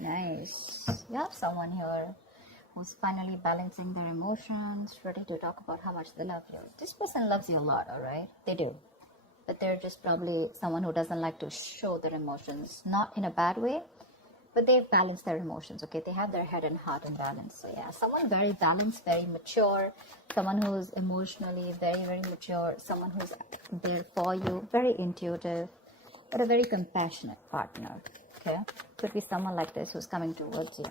Nice. You have someone here who's finally balancing their emotions, ready to talk about how much they love you. This person loves you a lot, alright? They do. But they're just probably someone who doesn't like to show their emotions, not in a bad way, but they balance their emotions, okay? They have their head and heart in balance. So yeah, someone very balanced, very mature, someone who's emotionally very, very mature, someone who's there for you, very intuitive, but a very compassionate partner, okay? Could be someone like this who's coming towards you.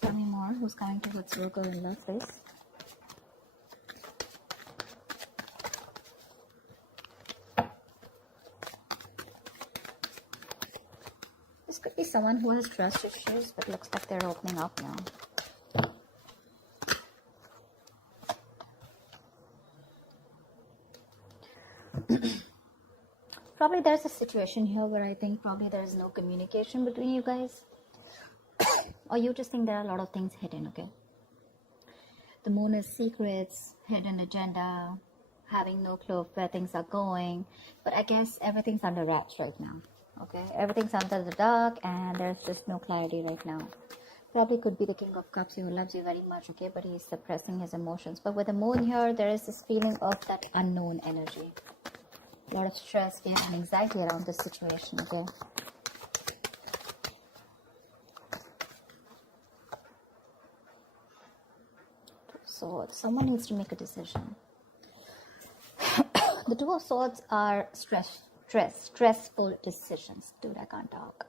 Tell me more, who's coming towards Virgo in love, please? This could be someone who has trust issues, but looks like they're opening up now. Probably there's a situation here where I think probably there's no communication between you guys. Or you just think there are a lot of things hidden, okay? The moon is secrets, hidden agenda, having no clue of where things are going. But I guess everything's under wraps right now, okay? Everything's under the dark and there's just no clarity right now. Probably could be the King of Cups who loves you very much, okay? But he's suppressing his emotions. But with the moon here, there is this feeling of that unknown energy. A lot of stress, fear, and anxiety around this situation, okay? So someone needs to make a decision. The Two of Swords are stressful decisions. Dude, I can't talk.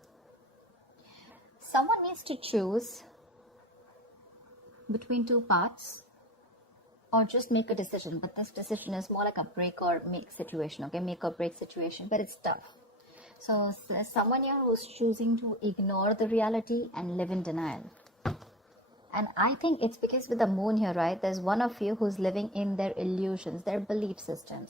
Someone needs to choose between two paths or just make a decision. But this decision is more like a break or make situation, okay? Make or break situation, but it's tough. So there's someone here who's choosing to ignore the reality and live in denial. And I think it's because with the moon here, right, there's one of you who's living in their illusions, their belief systems.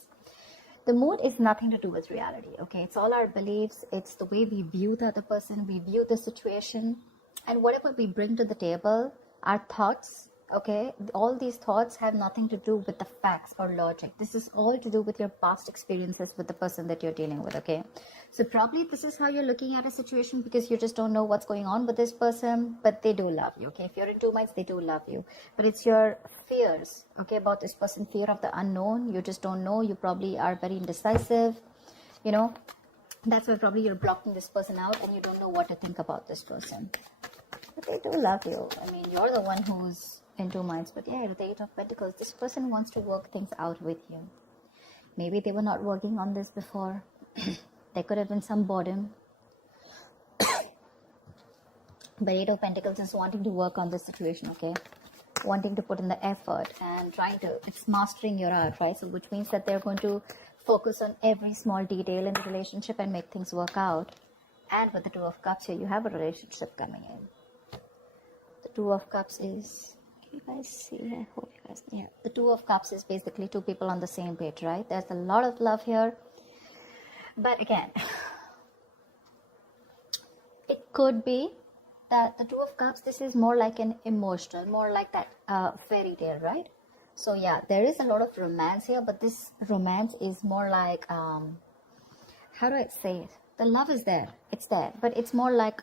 The moon is nothing to do with reality, okay? It's all our beliefs. It's the way we view the other person, we view the situation. And whatever we bring to the table, our thoughts, okay? All these thoughts have nothing to do with the facts or logic. This is all to do with your past experiences with the person that you're dealing with, okay? So probably this is how you're looking at a situation because you just don't know what's going on with this person, but they do love you, okay? If you're in two minds, they do love you. But it's your fears, okay, about this person, fear of the unknown. You just don't know. You probably are very indecisive, you know. That's why probably you're blocking this person out and you don't know what to think about this person. But they do love you. I mean, you're the one who's in two minds. But yeah, with the Eight of Pentacles, this person wants to work things out with you. Maybe they were not working on this before. There could have been some boredom. But Eight of Pentacles is wanting to work on this situation, okay? Wanting to put in the effort and trying to, it's mastering your art, right? So which means that they're going to focus on every small detail in the relationship and make things work out. And with the Two of Cups here, you have a relationship coming in. The Two of Cups is, can you guys see? I hope you guys can hear. The Two of Cups is basically two people on the same page, right? There's a lot of love here. But again, it could be that the Two of Cups, this is more like an emotional, more like that fairy tale, right? So yeah, there is a lot of romance here, but this romance is more like, how do I say it? The love is there, it's there, but it's more like,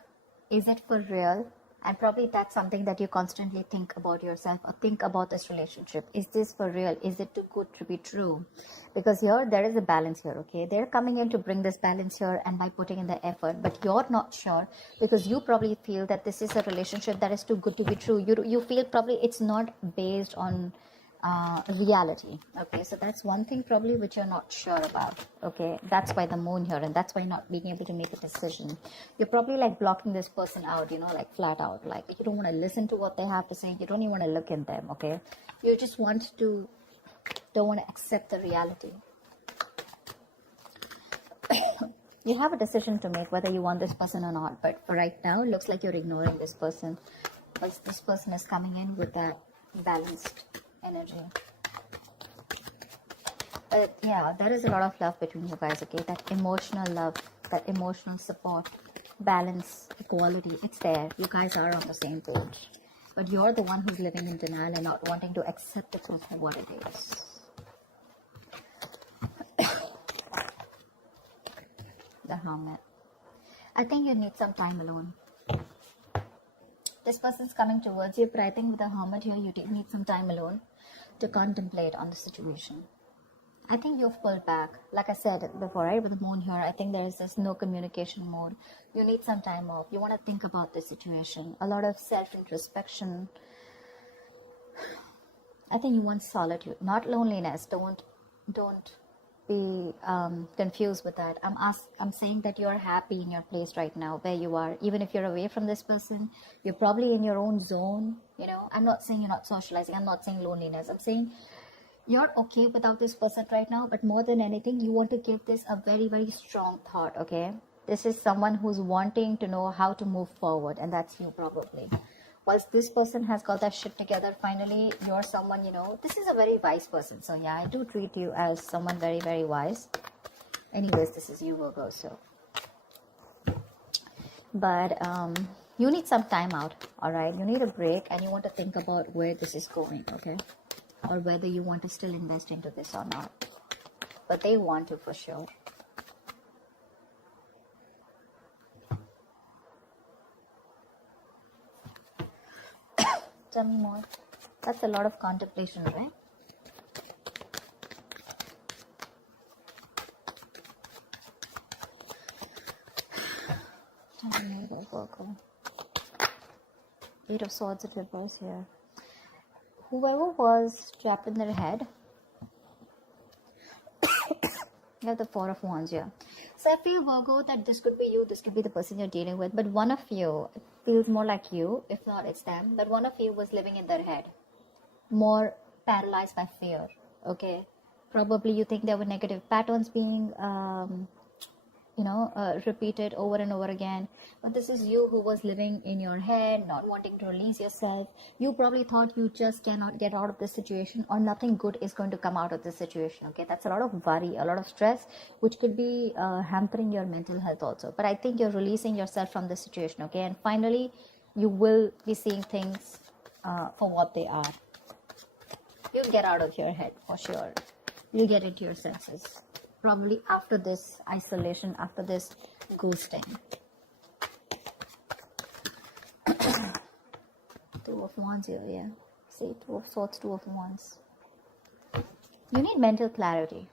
is it for real? And probably that's something that you constantly think about yourself or think about this relationship. Is this for real? Is it too good to be true? Because here, there is a balance here, okay? They're coming in to bring this balance here and by putting in the effort, but you're not sure because you probably feel that this is a relationship that is too good to be true. You feel probably it's not based on reality, okay? So that's one thing probably which you're not sure about, okay? That's why the moon here, and that's why not being able to make a decision. You're probably like blocking this person out, you know, like flat out, like you don't want to listen to what they have to say. You don't even want to look at them, okay? You just don't want to accept the reality. You have a decision to make whether you want this person or not, but for right now it looks like you're ignoring this person because this person is coming in with that balanced energy. But yeah, there is a lot of love between you guys, okay? That emotional love, that emotional support, balance, equality, it's there. You guys are on the same page. But you're the one who's living in denial and not wanting to accept the truth for what it is. The Hermit. I think you need some time alone. This person's coming towards you, but I think with the Hermit here, you need some time alone to contemplate on the situation. I think you've pulled back. Like I said before, right, with the moon here, I think there is this no communication mode. You need some time off. You want to think about the situation. A lot of self-introspection. I think you want solitude, not loneliness. Don't be confused with that. I'm saying that you're happy in your place right now, where you are. Even if you're away from this person, you're probably in your own zone. You know, I'm not saying you're not socializing. I'm not saying loneliness. I'm saying you're okay without this person right now, but more than anything, you want to give this a very, very strong thought, okay? This is someone who's wanting to know how to move forward, and that's you probably. Whilst this person has got that shit together, finally, you're someone, you know, this is a very wise person. So yeah, I do treat you as someone very, very wise. Anyways, this is you, Virgo, so. But you need some time out, all right? You need a break, and you want to think about where this is going, okay? Or whether you want to still invest into this or not. But they want to for sure. Tell me more. That's a lot of contemplation, right? Tell me more about Virgo. 8 of Swords in reverse here. Whoever was trapped in their head, you have the 4 of Wands here. So I feel, Virgo, that this could be you, this could be the person you're dealing with, but one of you feels more like you, if not it's them, but one of you was living in their head, more paralyzed by fear, okay? Probably you think there were negative patterns being repeated over and over again, but this is you who was living in your head, not wanting to release yourself. You probably thought you just cannot get out of this situation, or nothing good is going to come out of this situation, okay? That's a lot of worry, a lot of stress, which could be hampering your mental health also. But I think you're releasing yourself from this situation, okay? And finally, you will be seeing things for what they are. You'll get out of your head for sure. You'll get into your senses. Probably after this isolation, after this ghosting. 2 of Wands here, yeah. See, 2 of Swords, 2 of Wands. You need mental clarity.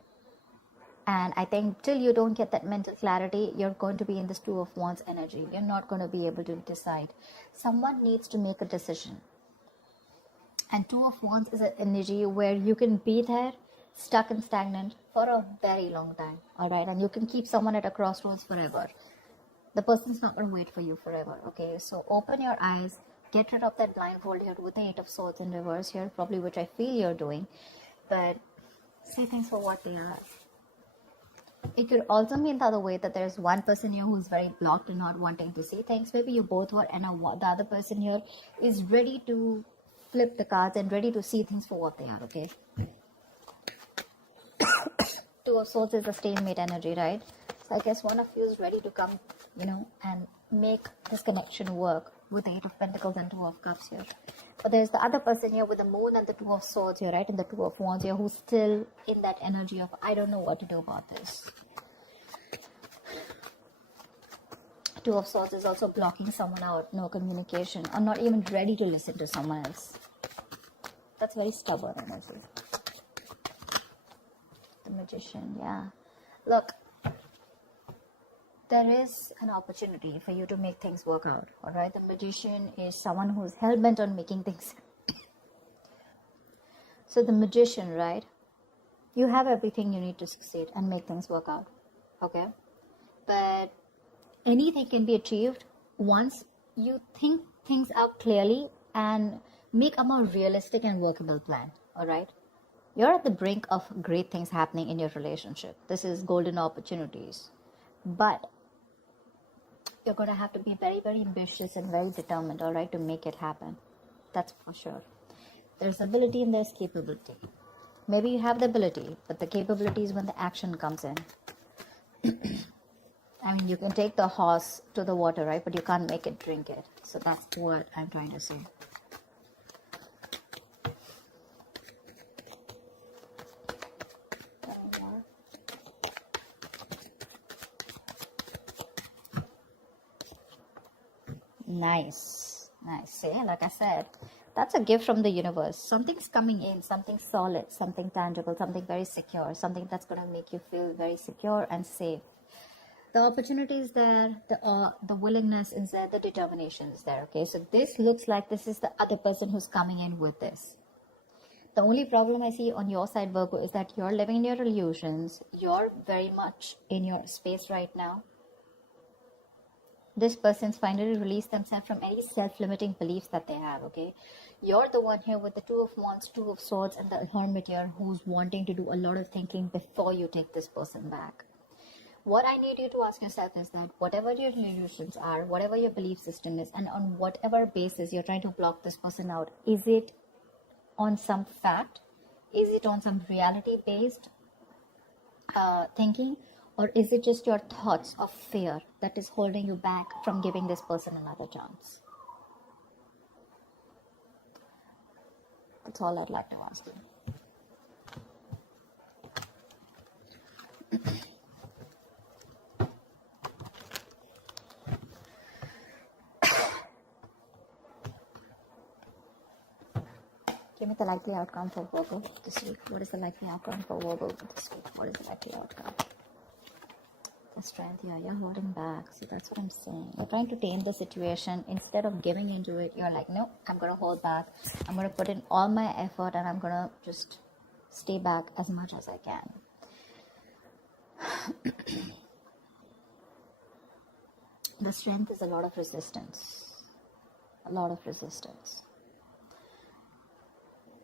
And I think till you don't get that mental clarity, you're going to be in this 2 of Wands energy. You're not going to be able to decide. Someone needs to make a decision. And 2 of Wands is an energy where you can be there, stuck and stagnant for a very long time, all right? And you can keep someone at a crossroads forever. The person's not going to wait for you forever, okay? So open your eyes, get rid of that blindfold here with the 8 of Swords in reverse here, probably, which I feel you're doing, but see things for what they are. It could also mean the other way, that there's one person here who's very blocked and not wanting to see things. Maybe you both were, and the other person here is ready to flip the cards and ready to see things for what they are, okay? 2 of Swords is a stalemate energy, right? So I guess one of you is ready to come, and make this connection work with the 8 of Pentacles and 2 of Cups here. But there's the other person here with the Moon and the 2 of Swords here, right? And the 2 of Wands here, who's still in that energy of, I don't know what to do about this. 2 of Swords is also blocking someone out, no communication, or not even ready to listen to someone else. That's very stubborn energy. The Magician, yeah. Look, there is an opportunity for you to make things work out, all right? The Magician is someone who's hell-bent on making things. So the Magician, right? You have everything you need to succeed and make things work out, okay? But anything can be achieved once you think things out clearly and make a more realistic and workable plan, all right? You're at the brink of great things happening in your relationship. This is golden opportunities. But you're going to have to be very, very ambitious and very determined, all right, to make it happen. That's for sure. There's ability and there's capability. Maybe you have the ability, but the capability is when the action comes in. I mean, you can take the horse to the water, right? But you can't make it drink it. So that's what I'm trying to say. Nice. Nice. See, like I said, that's a gift from the universe. Something's coming in, something solid, something tangible, something very secure, something that's going to make you feel very secure and safe. The opportunity is there, the willingness is there, the determination is there. Okay, so this looks like this is the other person who's coming in with this. The only problem I see on your side, Virgo, is that you're living in your illusions. You're very much in your space right now. This person's finally released themselves from any self-limiting beliefs that they have, okay? You're the one here with the Two of Wands, Two of Swords, and the Hermit here who's wanting to do a lot of thinking before you take this person back. What I need you to ask yourself is that whatever your illusions are, whatever your belief system is, and on whatever basis you're trying to block this person out, is it on some fact? Is it on some reality-based thinking? Or is it just your thoughts of fear that is holding you back from giving this person another chance? That's all I'd like to ask you. Give me the likely outcome for Virgo this week. What is the likely outcome for Virgo this week? What is the likely outcome? The strength, yeah, you're holding back. See, that's what I'm saying. You're trying to tame the situation. Instead of giving into it, you're like, no, I'm going to hold back. I'm going to put in all my effort and I'm going to just stay back as much as I can. The strength is a lot of resistance. A lot of resistance.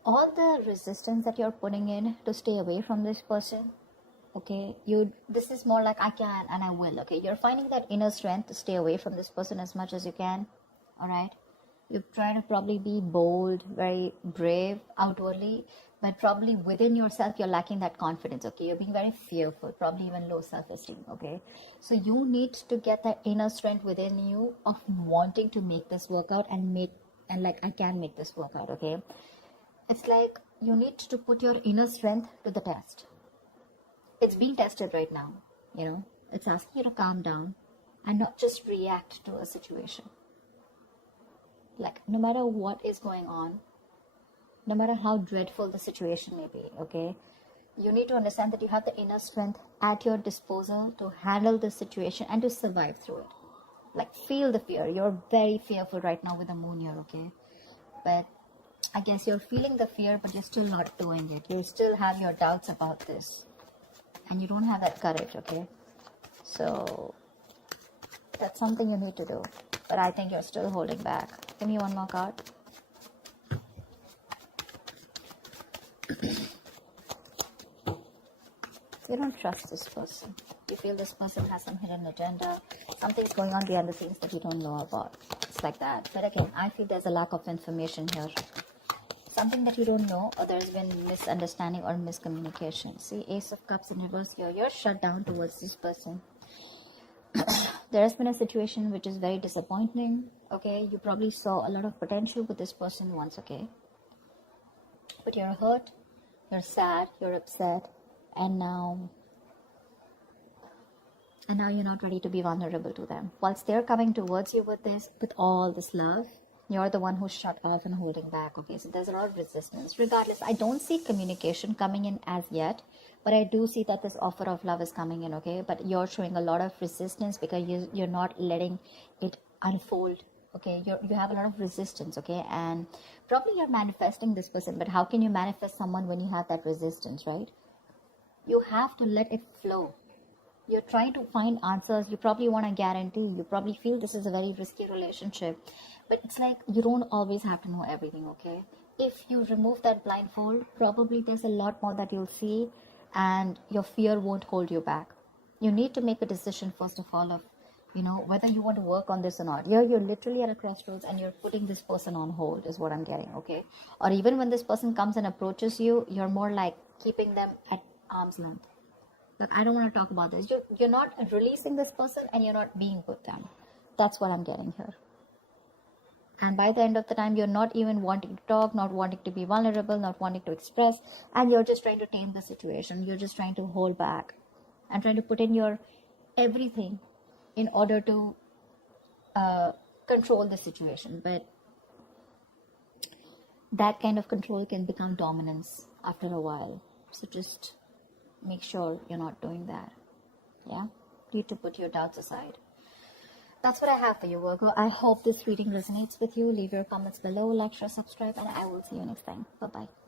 All the resistance that you're putting in to stay away from this person, okay, this is more like I can and I will, okay? You're finding that inner strength to stay away from this person as much as you can, all right? You're trying to probably be bold, very brave outwardly, but probably within yourself, you're lacking that confidence, okay? You're being very fearful, probably even low self-esteem, okay? So you need to get that inner strength within you of wanting to make this work out and like, I can make this work out, okay? It's like you need to put your inner strength to the test. It's being tested right now, you know. It's asking you to calm down and not just react to a situation. Like, no matter what is going on, no matter how dreadful the situation may be, okay, you need to understand that you have the inner strength at your disposal to handle the situation and to survive through it. Like, feel the fear. You're very fearful right now with the moon here, okay? But I guess you're feeling the fear, but you're still not doing it. You still have your doubts about this. And you don't have that courage, okay? So, that's something you need to do. But I think you're still holding back. Give me one more card. You don't trust this person. You feel this person has some hidden agenda. Something's going on behind the scenes that you don't know about. It's like that. But again, I feel there's a lack of information here. Something that you don't know, or there's been misunderstanding or miscommunication. See, Ace of Cups in reverse here. You're shut down towards this person. There has been a situation which is very disappointing, okay? You probably saw a lot of potential with this person once, okay? But you're hurt, you're sad, you're upset, and now you're not ready to be vulnerable to them. Whilst they're coming towards you with this, with all this love, you're the one who's shut off and holding back, okay? So there's a lot of resistance. Regardless, I don't see communication coming in as yet, but I do see that this offer of love is coming in, okay? But you're showing a lot of resistance because you're not letting it unfold, okay? You have a lot of resistance, okay? And probably you're manifesting this person, but how can you manifest someone when you have that resistance, right? You have to let it flow. You're trying to find answers. You probably want a guarantee. You probably feel this is a very risky relationship. But it's like you don't always have to know everything, okay? If you remove that blindfold, probably there's a lot more that you'll see and your fear won't hold you back. You need to make a decision, first of all, of, you know, whether you want to work on this or not. You're literally at a crossroads and you're putting this person on hold is what I'm getting, okay? Or even when this person comes and approaches you, you're more like keeping them at arm's length. Look, I don't want to talk about this. You're not releasing this person and you're not being with them. That's what I'm getting here. And by the end of the time, you're not even wanting to talk, not wanting to be vulnerable, not wanting to express, and you're just trying to tame the situation. You're just trying to hold back and trying to put in your everything in order to control the situation, but that kind of control can become dominance after a while. So just make sure you're not doing that. Yeah, need to put your doubts aside. That's what I have for you, Virgo. I hope this reading resonates with you. Leave your comments below, like, share, subscribe, and I will see you next time. Bye bye.